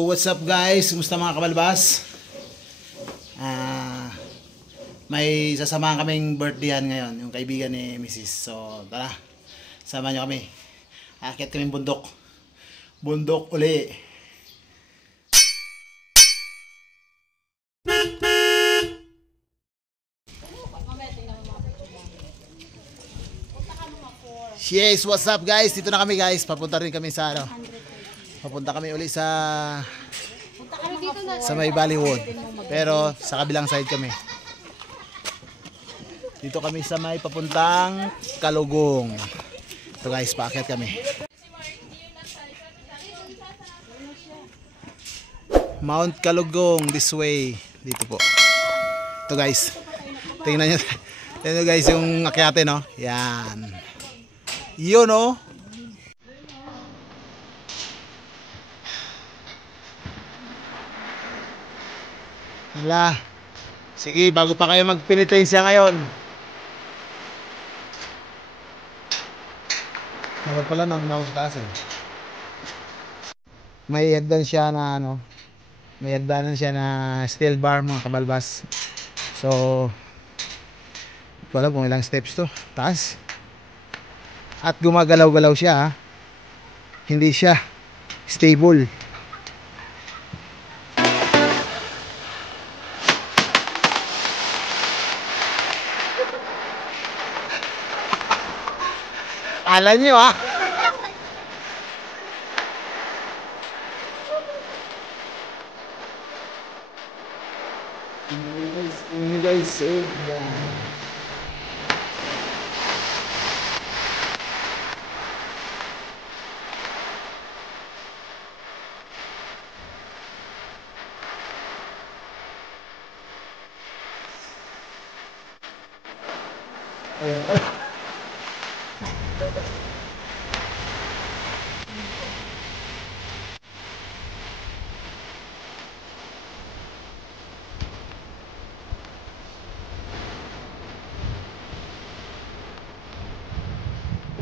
What's up guys? Kumusta mga kabalbas? May sasamahan kaming birthdayhan ngayon, yung kaibigan ni Mrs. So tara, sama nyo kami. Aakyat kaming bundok. Bundok uli. Yes, what's up guys? Dito na kami guys. Papunta rin kami sa ano. Papunta kami uli sa may Bollywood. Pero sa kabilang side kami. Dito kami sa may papuntang Kalugong. Ito guys, paakyat kami. Mount Kalugong this way. Dito po. Ito guys. Tingnan nyo. Tingnan nyo guys yung akyatin, no? Yan. Yun, no? Wala. Sige, bago pa kayo magpenitensya ngayon. Dapat pala nang taas eh. May hagdan siya na ano. May hagdanan siya na steel bar mga kabalbas. So, wala kung ilang steps to. Taas. At gumagalaw-galaw siya ha. Hindi siya stable. Alam nyo ha. Guys,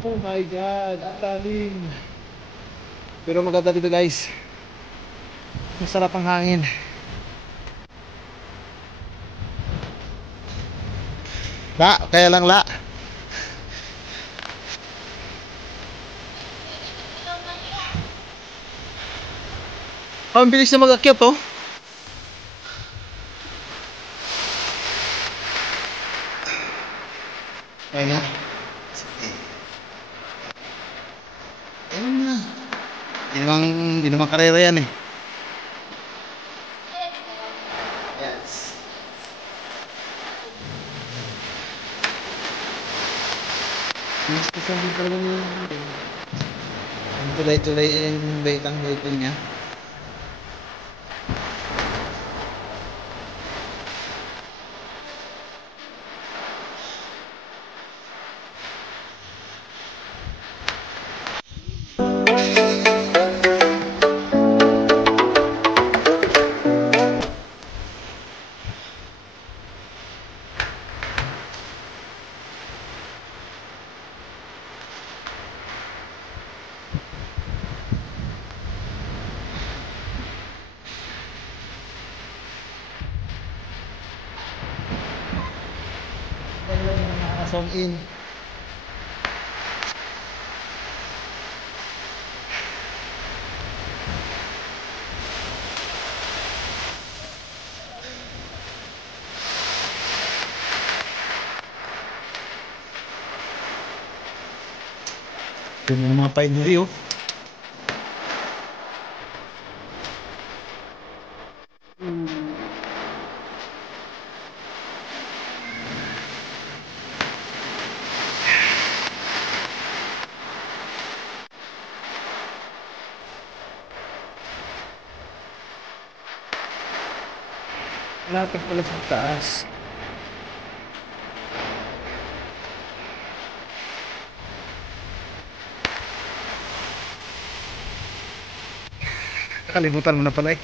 oh my god, ang lalim. Pero maganda dito guys. Masarap ang hangin. La, kaya lang la. Oh, ang bilis na mag-akyat oh. Ayan nga. Ayan nga. Hindi naman karera yan eh. Yes. Sabi talaga niya. Ang tulay-tulay yung baitang-baitan niya. Song in. Ito yung mga pioneer oh. Lapit pala sa taas. Nakalimutan mo na pala eh.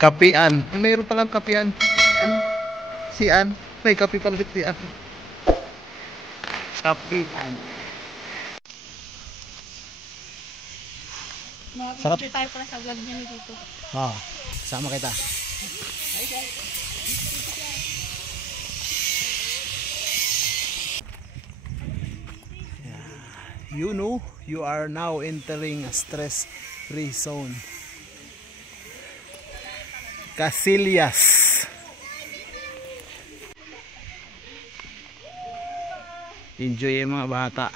Kapian. Mayroon palang kapian. Si An. May kapi pala si An. Kapian. Sarap. Tayo pala sa vlog niya dito. Oh, sama kita. You know, you are now entering a stress-free zone. Casillas. Enjoy yung mga bata.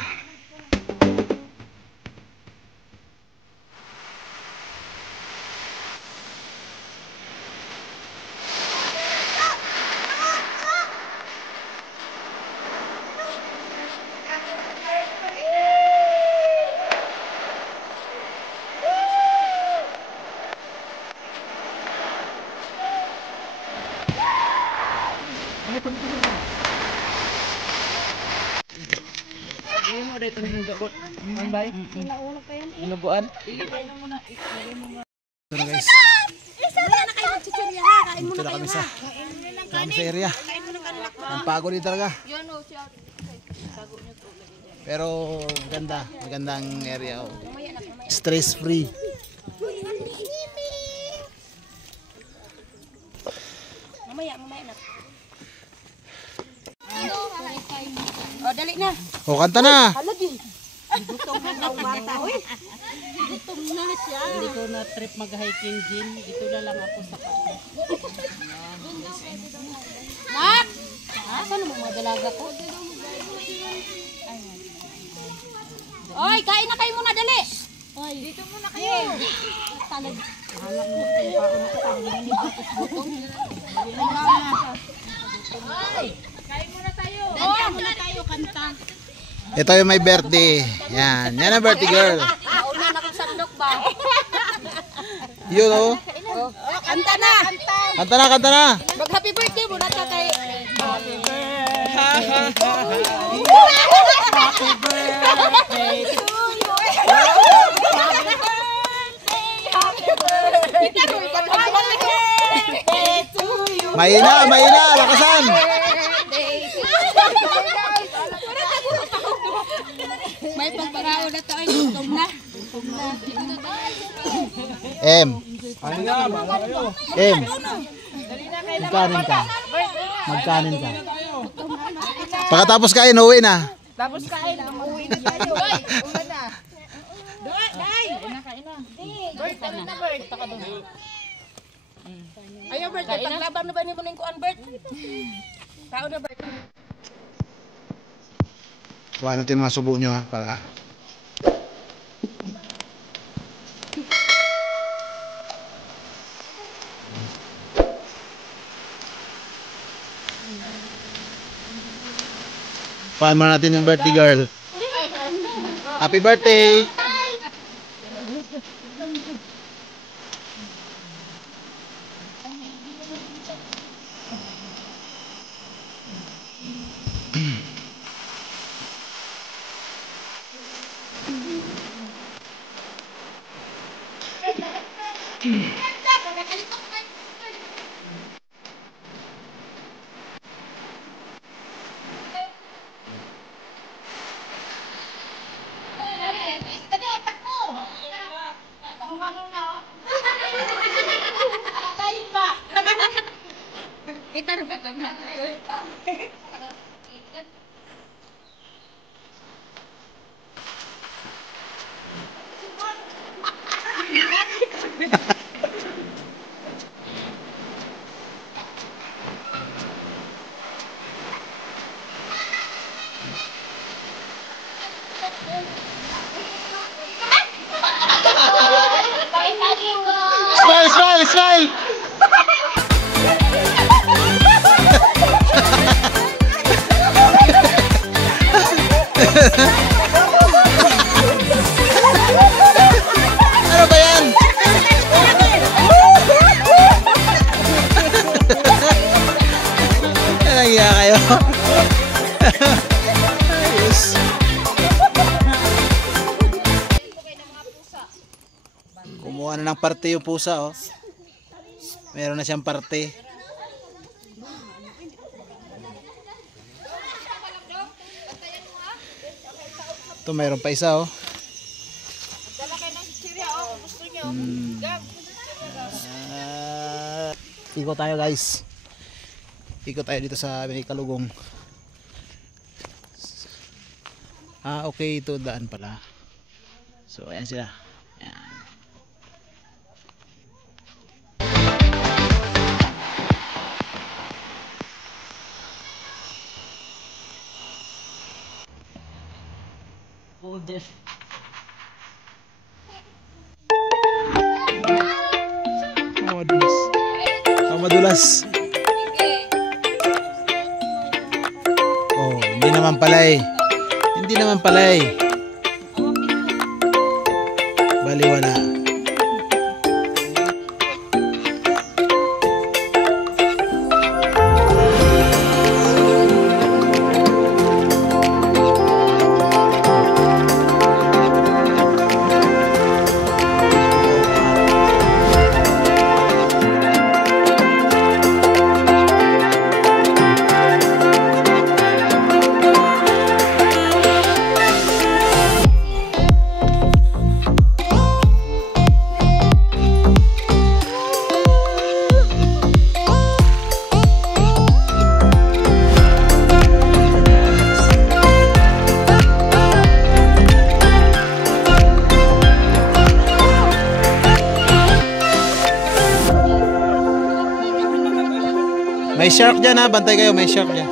Hindi mo dito ng gabot. Ang bay. Inauna pa yan. Inubuan. So guys, Isa na kayo magchichirya ha. Kain mo dito na na kayo kami ha. sa area. Kain mo ng kanin. Ang pagod dito talaga. Yan o siya. Tago niyo to. Pero ganda, magandang area. Oh. Mamaya na mamaya. Stress free. Mamaya na. O dali na. O, kanta na. Halagi. Gutom na daw bata. Uy. Gutom na siya. Hindi ko na trip mag-hiking gym. Dito na lang ako sa kanila. Nak! Saan mo mga dalaga ko? Oy, kain na kayo muna, dali! Oy, dito muna kayo. Talag. Hala mo kung paano ko pang hindi batas gutom. Oy, kain muna tayo. Kain muna tayo, kanta. Ito yung may birthday. Yan. Yan ang birthday girl. Nauna na kong sandok ba? Yun oh. Kanta na! Kanta na, kanta na. Mag happy birthday muna ka kay... Happy birthday to you. Mahina, mahina. Lakasan. May pagparao na to ay gutom na. M. M. Magkanin ka. Magkanin ka. Pagkatapos kain, uwi na. Tapos kain, umuwi na tayo. Doy, una na. Doy, Day. Kain na. Bert, ano na Bert? Ayaw Bert, paglaban na ba niyo muna yung kuan Bert? Tao na Bert. Kuha natin mga subo nyo ha. Para. Kuhaan mo natin yung birthday girl. Happy birthday! Smile, smile, smile! Ano ba yan? Naghiya kayo. Ayos. Kumuha na ng parte yung pusa, oh. Meron na siyang parte. Ito mayroon pa isa oh. Ikot tayo guys. Ikot tayo dito sa may Kalugong. Okay, ito daan pala. So ayan sila. Ayan. Order. Madulas. Madulas. Oh, hindi naman pala eh. Hindi naman pala eh. Baliwala. May shark dyan ha, bantay kayo, may shark dyan.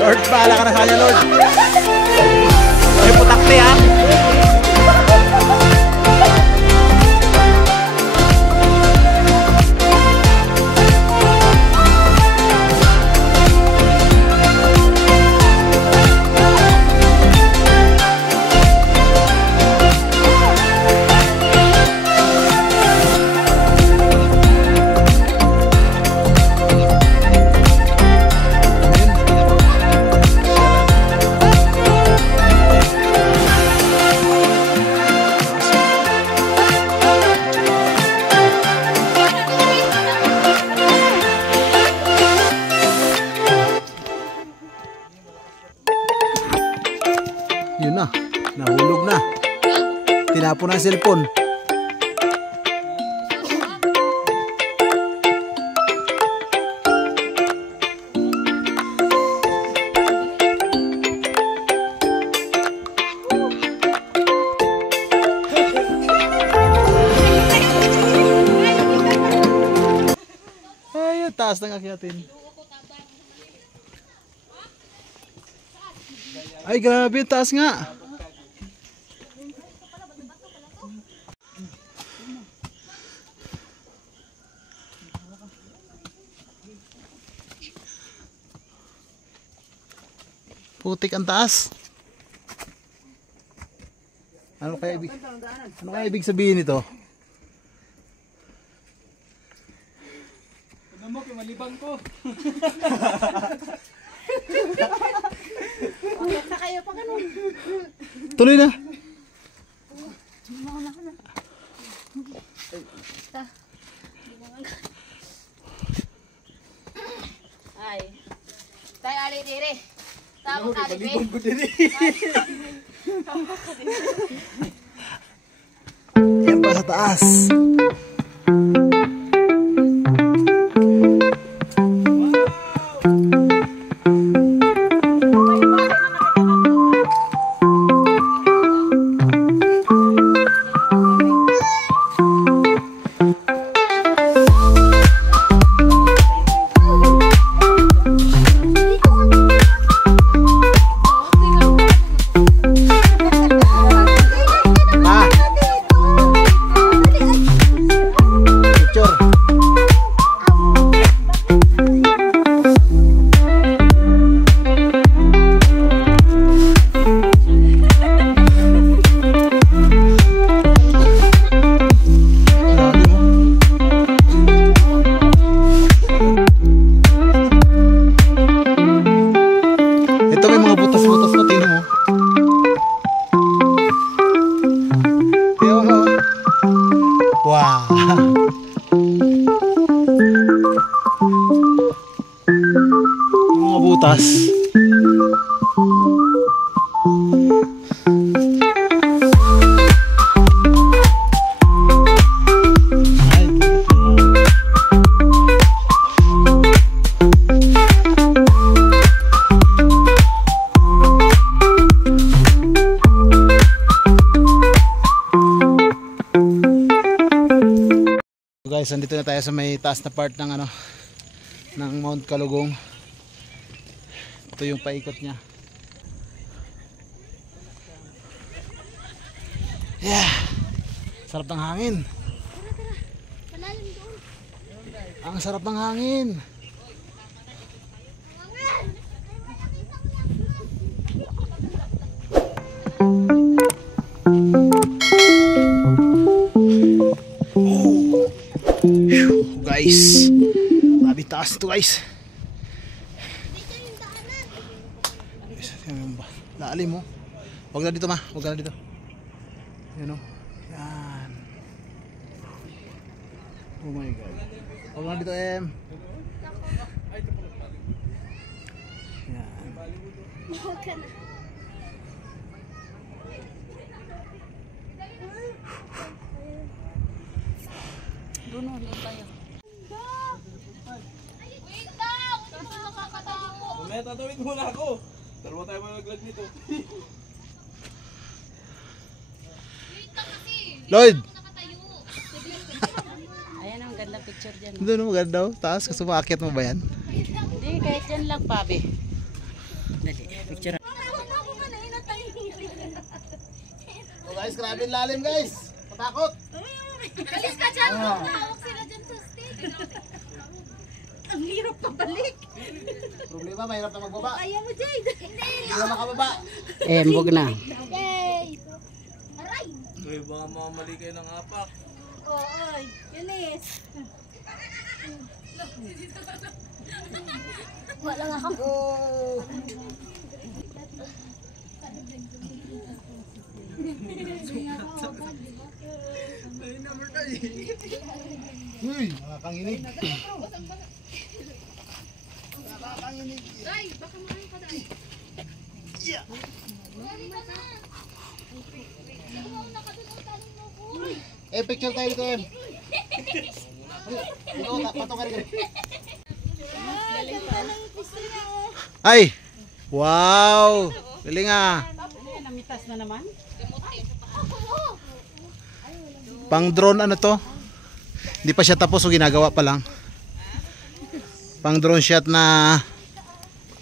Lord, bahala ka na sa kanya, Lord. May putakti ha. Yun na, nahulog na. Tinapon na ang cellphone. Ay, taas ng akyatin. Ay, grabe, taas nga. Putik ang taas. Ano kaya ibig sabihin nito? Ano mo, malibang ko. Na kayo pa ganun. Tuloy na. Ay. Tay ali dire. Tama ka dire. Malibang ko din eh. Yan pa sa taas. taas. Guys, andito na tayo sa may taas na part ng ano, ng Mount Kalugong. Ito yung paikot niya. Yeah. Sarap ng hangin. Ang sarap ng hangin. Guys, grabe taas ito guys. Lalim mo. Huwag na dito ma, huwag na dito. Yan o. Yan. Oh my god. Huwag na dito em. Yan. Doon tayo. Wait lang! Hindi pa nakakatakot. Mamaya tatawid muna ako. Dalawa tayo malaglag nito. Wait lang kasi. Lloyd! Ayan ang ganda picture dyan. Doon mo ganda oh. Taas kasi maakyat mo ba yan? Hindi, kahit dyan lang pabe. Dali, picture. Oh guys, grabe lalim guys. Katakot. Alis ka dyan! Tawag sila dyan sa stick. Ang hirap pabalik. Problema, mahirap na magbaba. Kaya mo, Jade. Hindi na makababa. Huwag na. Yay! Aray! Uy, baka mamali kayo ng apak. Oo, Yunis. Wala nga ako. Uy, nakakanginig. Day, baka makain ka, Day. Yeah. Eh, picture tayo dito em. Ito, patong ka rin. Ay! Wow! Galing ah! Ayan, namitas na naman. Pang drone ano to? Hindi pa siya tapos o ginagawa pa lang. Pang drone shot na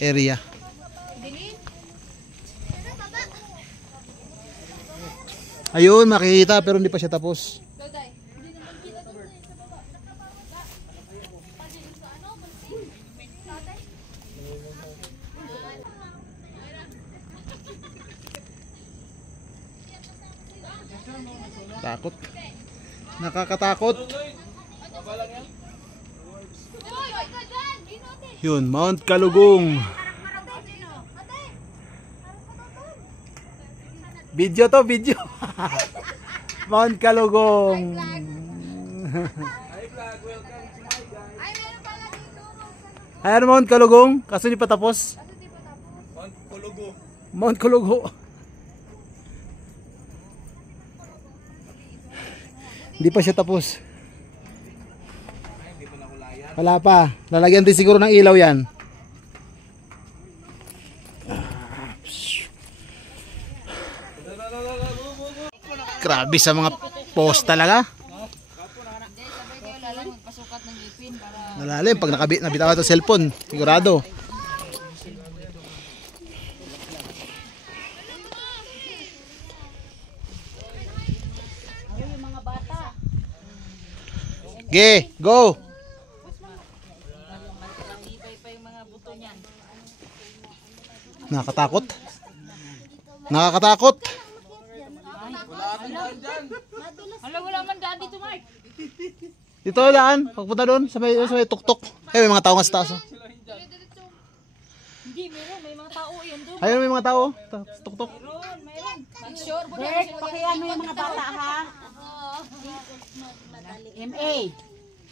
area. Ayun, makikita pero hindi pa siya tapos. Takot. Nakakatakot. Yun, Mount Kalugong. Video to, video. Mount Kalugong. Ayan, Mount Kalugong. Kaso di pa tapos. Mount Kulugo. Mount Kulugo. Hindi pa siya tapos. Wala pa. Lalagyan din siguro ng ilaw yan. Grabe sa mga post talaga. Malalim pag nabitaw ito cellphone. Sigurado. Ge, go. Nakakatakot. Nakakatakot. Wala man daan dito, Mark. Dito daan, pagpunta doon sa may tuktok. Eh may mga tao nga sa taas. Oh. Hindi, may mga tao yun doon. Ayun may mga tao, tuktok. Mayroon. Sure, Bert, pakiano yung mga bata ha? MA.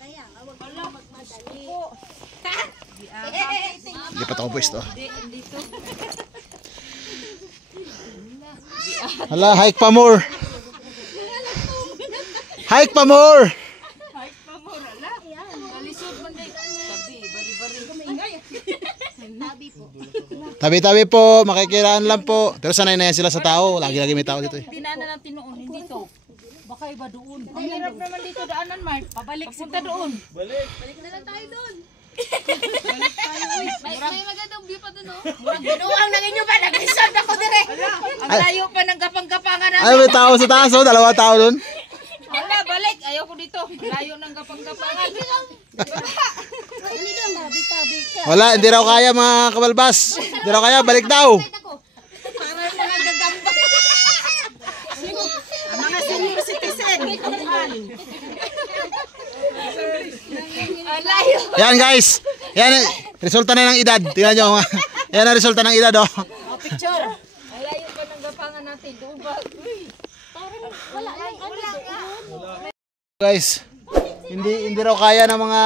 Kaya, wag magmadali. Hindi pa ito pwesto. Hala, hike pa more. Hike pa more. Tabi-tabi po, makikiraan lang po. Pero sanay na yan sila sa tao. Lagi-lagi may tao dito eh. Hindi na ng tinuon, hindi to. Baka iba doon. Ang hirap naman dito daanan, Mark. Pabalik punta doon. Balik na lang tayo doon. May magandang view pa doon, oh. Murag binuang na inyo ba? Nag-resort ako dire. Ang layo pa ng gapang-gapangan natin. Ay, may tao sa taas oh. 2 tao dun. Wala, balik. Ayaw ko dito. Layo ng gapang-gapangan. Hindi lang, tabi-tabi ka. Wala, hindi raw kaya mga kabalbas. Hindi raw kaya, balik daw. Para mga gagamba. Ang mga senior citizen. Ang layo. Yan guys. Yan, resulta na ng edad. Tingnan nyo. Yan ang resulta ng edad oh. O, picture. Ang layo pa ng gapangan natin. Doon ba? Uy. Wala lang, wala nga. Guys, hindi raw kaya ng mga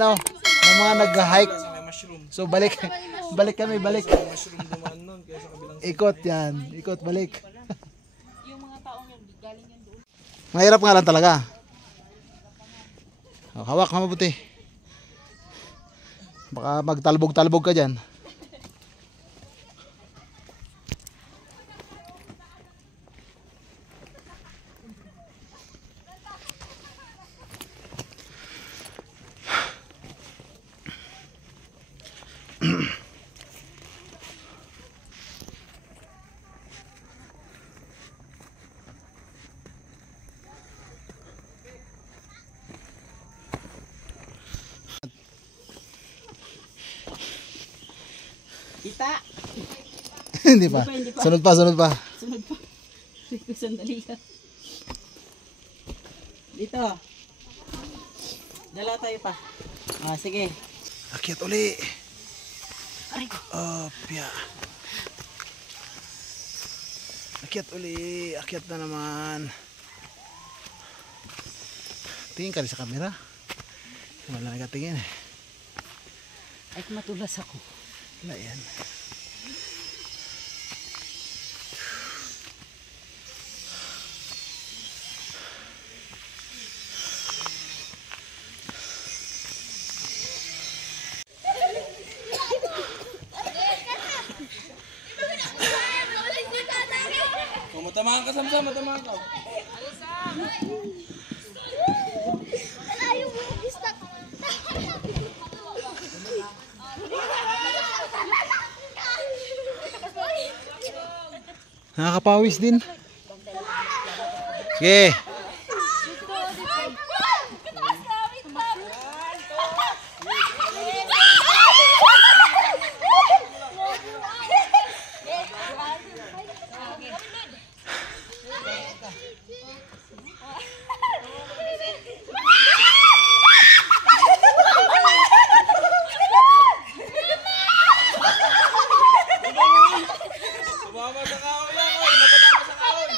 ano, ng mga nag-hike. May mushroom. So balik kami, balik. Mushroom naman nun, kaya sa kabilang Ikot yan, ikot balik. Mahirap nga lang talaga. Oh, hawak mabuti. Baka magtalbog-talbog ka dyan. Kita. Hindi pa. Sunod pa. Sunod pa. Sandali ka. Dito. Dala tayo pa. Ah, sige. Akyat uli. Opya. Akyat uli. Akyat na naman. Tingin ka rin sa camera. Wala nagatingin eh. Ay, matulas ako. Wala yan. Kung matamaan ka, Samsam, matamaan ka. Nakakapawis din. Okay. Tumama sa kahoy yan, oy. Napadama sa kahoy.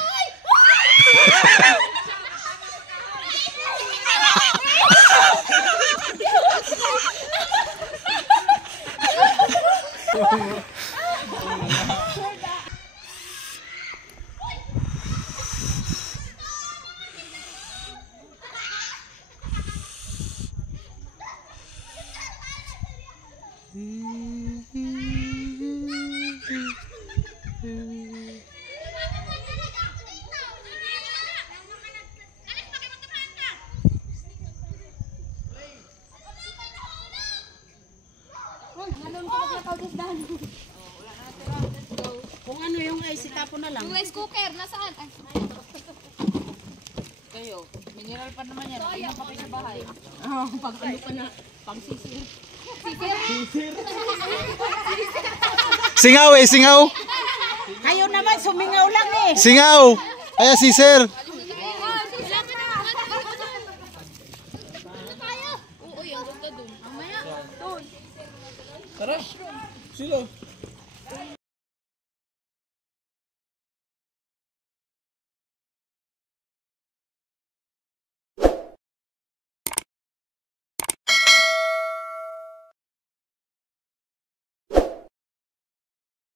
Kung ano yung ice, itapo na lang. Yung rice cooker, nasaan? Ay, Kayo, mineral pa naman yan. Hindi na kape sa bahay. Oh, pag ano pa na, pang sisir. Singaw eh, singaw. Kayo naman, sumingaw lang eh. Singaw. Kaya si sir. oo, yung ganda dun. Mamaya, Tara. Silo.